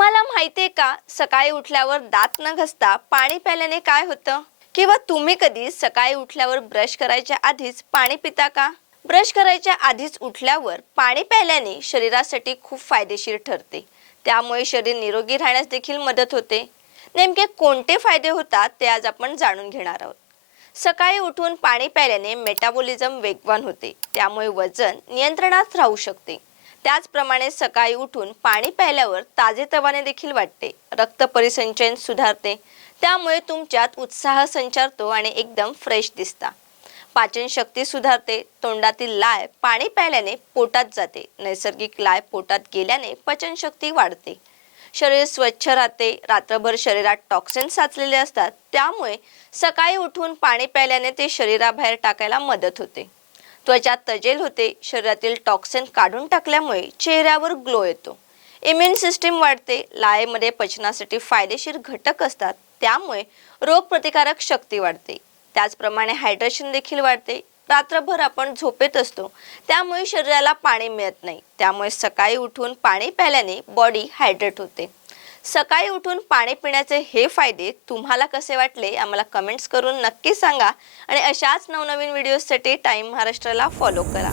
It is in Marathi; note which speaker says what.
Speaker 1: तुम्हाला माहितीये का सकाळी उठल्यावर दात न घसता पाणी प्यायल्याने काय होतं? किंवा तुम्ही कधी सकाळी उठल्यावर ब्रश करायच्या आधीच पाणी पिता का? ब्रश करायच्या आधीच उठल्यावर पाणी प्यायल्याने शरीरासाठी खूप फायदेशीर ठरते. त्यामुळे शरीर निरोगी राहण्यास देखील मदत होते. नेमके कोणते फायदे होतात ते आज आपण जाणून घेणार आहोत. सकाळी उठून पाणी प्यायल्याने मेटाबॉलिझम वेगवान होते. त्यामुळे वजन नियंत्रणात राहू शकते. त्याचप्रमाणे सकाळी उठून पाणी प्यायल्यावर ताजेतवाने देखील वाटते. रक्त परिसंचयन सुधारते. त्यामुळे तुमच्यात उत्साह संचारतो आणि एकदम फ्रेश दिसता. पाचन शक्ती सुधारते. तोंडातील लाय पाणी प्यायल्याने पोटात जाते. नैसर्गिक लाय पोटात गेल्याने पचनशक्ती वाढते. शरीर स्वच्छ राहते. रात्रभर शरीरात टॉक्सिन साचलेले असतात. त्यामुळे सकाळी उठून पाणी प्यायल्याने ते शरीराबाहेर टाकायला मदत होते. त्वचा तजेल होते. शरीरातील टॉक्सिन काढून टाकल्यामुळे चेहऱ्यावर ग्लो येतो. इम्युन सिस्टीम वाढते. लाळेमध्ये पचनासाठी फायदेशीर घटक असतात. त्यामुळे रोगप्रतिकारक शक्ती वाढते. त्याचप्रमाणे हायड्रेशन देखील वाढते. रात्रभर आपण झोपेत असतो. त्यामुळे शरीराला पाणी मिळत नाही. त्यामुळे सकाळी उठून पाणी प्यायल्याने बॉडी हायड्रेट होते. सकाळी उठून पाणी पिण्याचे हे फायदे तुम्हाला कसे वाटले आम्हाला कमेंट्स करून नक्की सांगा. आणि अशाच नवनवीन व्हिडिओजसाठी टाइम महाराष्ट्राला फॉलो करा.